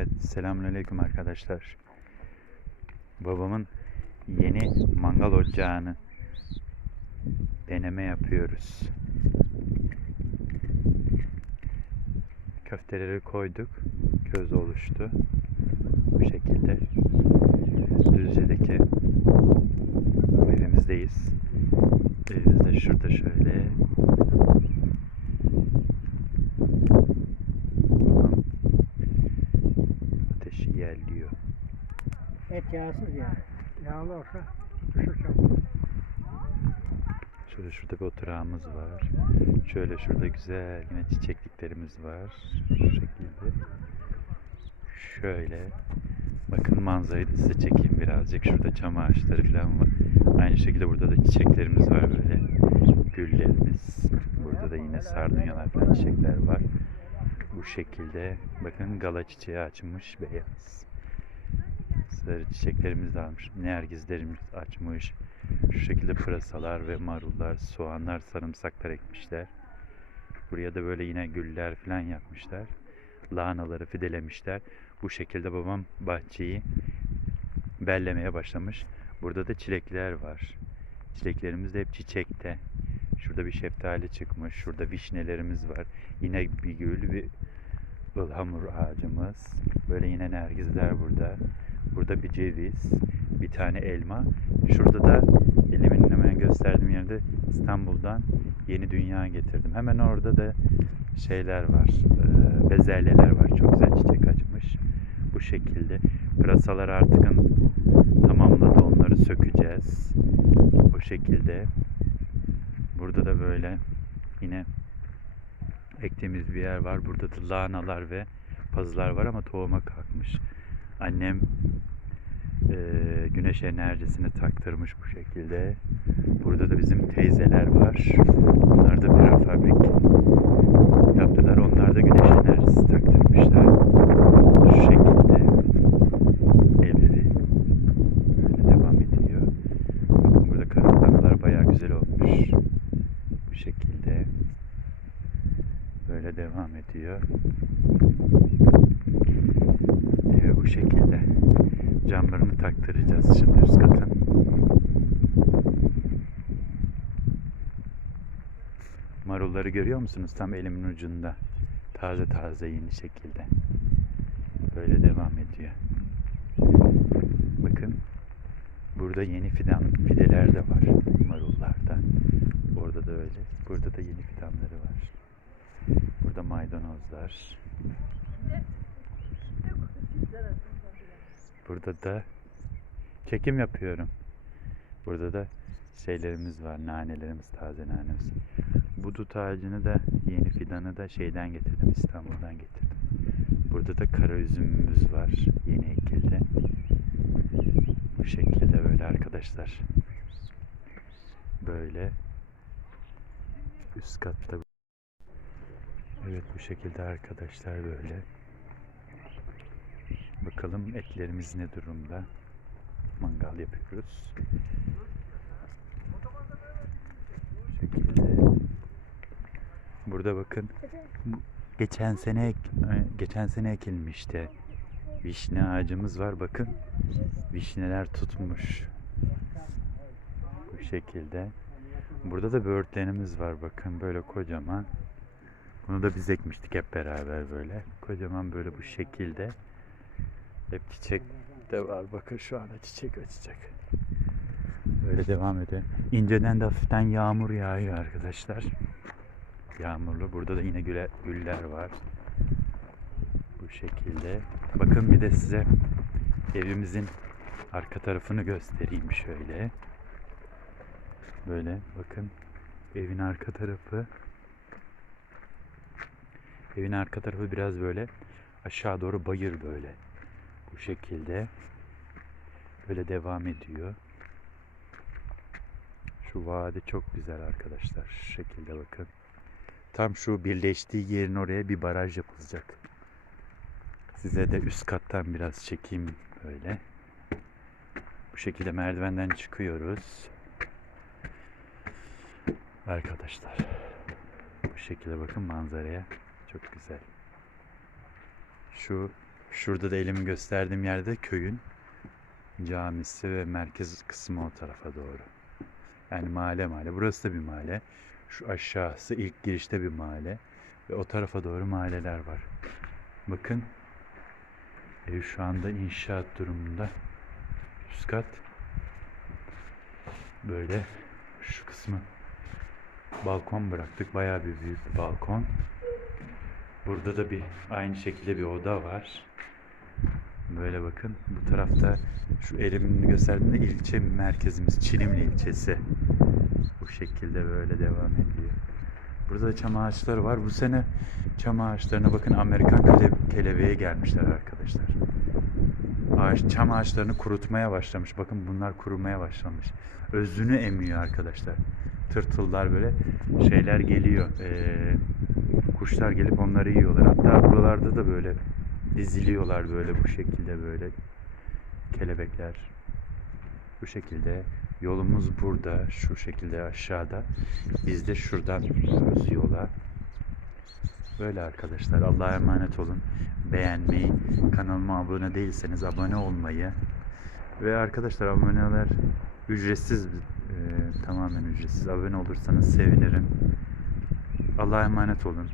Evet, selamünaleyküm arkadaşlar. Babamın yeni mangal ocağını deneme yapıyoruz. Köfteleri koyduk, köz oluştu. Bu şekilde Düzce'deki evimizdeyiz. Evimiz de şurada şöyle. Yağsız ya. Yağlı olsa çok. Şurada şurada bir oturağımız var. Şöyle şurada güzel yine çiçekliklerimiz var. Şu şekilde. Şöyle. Bakın manzarayı da size çekeyim birazcık. Şurada çam ağaçları falan var. Aynı şekilde burada da çiçeklerimiz var böyle. Güllerimiz. Burada da yine sardunyalar falan çiçekler var. Bu şekilde. Bakın gala çiçeği açmış beyaz. Sarı çiçeklerimiz almış. Nergizlerimiz açmış. Şu şekilde pırasalar ve marullar, soğanlar, sarımsaklar ekmişler. Buraya da böyle yine güller falan yapmışlar. Lahanaları fidelemişler. Bu şekilde babam bahçeyi bellemeye başlamış. Burada da çilekler var. Çileklerimiz de hep çiçekte. Şurada bir şeftali çıkmış. Şurada vişnelerimiz var. Yine bir gül, bir ıhlamur ağacımız. Böyle yine nergizler burada. Burada bir ceviz, bir tane elma. Şurada da elimin hemen gösterdiğim yerde İstanbul'dan yeni dünya getirdim. Hemen orada da şeyler var. Bezelyeler var. Çok güzel çiçek açmış. Bu şekilde. Pırasalar artık tamamladı. Onları sökeceğiz. Bu şekilde. Burada da böyle yine ektiğimiz bir yer var. Burada da lahanalar ve pazılar var ama tohuma kalkmış. Annem eee, güneş enerjisini taktırmış bu şekilde. Burada da bizim teyzeler var. Onlar da bir fabrik yaptılar. Onlar da güneş enerjisi taktırmışlar. Şu şekilde evleri böyle devam ediyor. Bakın burada karıklanalar bayağı güzel olmuş. Bu şekilde böyle devam ediyor. Ee, bu şekilde camlarını taktıracağız şimdi üst katın. Marulları görüyor musunuz? Tam elimin ucunda. Taze taze yeni şekilde. Böyle devam ediyor. Bakın. Burada yeni fidan fideler de var marullarda. Orada da öyle. Burada da yeni fidanları var. Burada maydanozlar. Burada da çekim yapıyorum. Burada da şeylerimiz var. Nanelerimiz, taze nanemiz. Bu dut ağacını da yeni fidanı da şeyden getirdim. İstanbul'dan getirdim. Burada da kara üzümümüz var. Yeni ekildi. Bu şekilde böyle arkadaşlar. Böyle üst katta Evet bu şekilde arkadaşlar böyle. Bakalım etlerimiz ne durumda. Mangal yapıyoruz. Bu şekilde. Burada bakın. Geçen sene e, geçen sene ekilmişti. Vişne ağacımız var bakın. Vişneler tutmuş. Bu şekilde. Burada da böğürtlenimiz var bakın böyle kocaman. Bunu da biz ekmiştik hep beraber böyle. Kocaman böyle bu şekilde. Hep çiçek de var. Bakın şu anda çiçek açacak. Böyle devam edelim. İnceden de hafiften yağmur yağıyor arkadaşlar. Yağmurlu. Burada da yine güle, güller var. Bu şekilde. Bakın bir de size evimizin arka tarafını göstereyim şöyle. Böyle bakın. Evin arka tarafı. Evin arka tarafı biraz böyle aşağı doğru bayır böyle. Bu şekilde. Böyle devam ediyor. Şu vadi çok güzel arkadaşlar. Şu şekilde bakın. Tam şu birleştiği yerin oraya bir baraj yapılacak. Size de üst kattan biraz çekeyim böyle. Bu şekilde merdivenden çıkıyoruz. Arkadaşlar. Bu şekilde bakın manzaraya. Çok güzel. Şu Şurada da elimi gösterdiğim yerde köyün camisi ve merkez kısmı o tarafa doğru. Yani mahalle mahalle. Burası da bir mahalle. Şu aşağısı ilk girişte bir mahalle. Ve o tarafa doğru mahalleler var. Bakın ev şu anda inşaat durumunda. Üst kat. Böyle şu kısmı balkon bıraktık. Bayağı bir büyük bir balkon. Burada da bir aynı şekilde bir oda var. Böyle bakın bu tarafta şu elimin gösterdiğimde ilçe merkezimiz Çilimli ilçesi. Bu şekilde böyle devam ediyor. Burada da çam ağaçları var. Bu sene çam ağaçlarına bakın Amerikan kele kelebeği gelmişler arkadaşlar. Ağaç, çam ağaçlarını kurutmaya başlamış. Bakın bunlar kurumaya başlamış. Özünü emiyor arkadaşlar. Tırtıllar böyle şeyler geliyor. Ee, kuşlar gelip onları yiyorlar. Hatta buralarda da böyle diziliyorlar böyle bu şekilde böyle kelebekler. Bu şekilde yolumuz burada şu şekilde aşağıda. Biz de şuradan gidiyoruz yola. Böyle arkadaşlar Allah'a emanet olun. Beğenmeyi, kanalıma abone değilseniz abone olmayı ve arkadaşlar aboneler ücretsiz e, tamamen ücretsiz. Abone olursanız sevinirim. Allah'a emanet olun.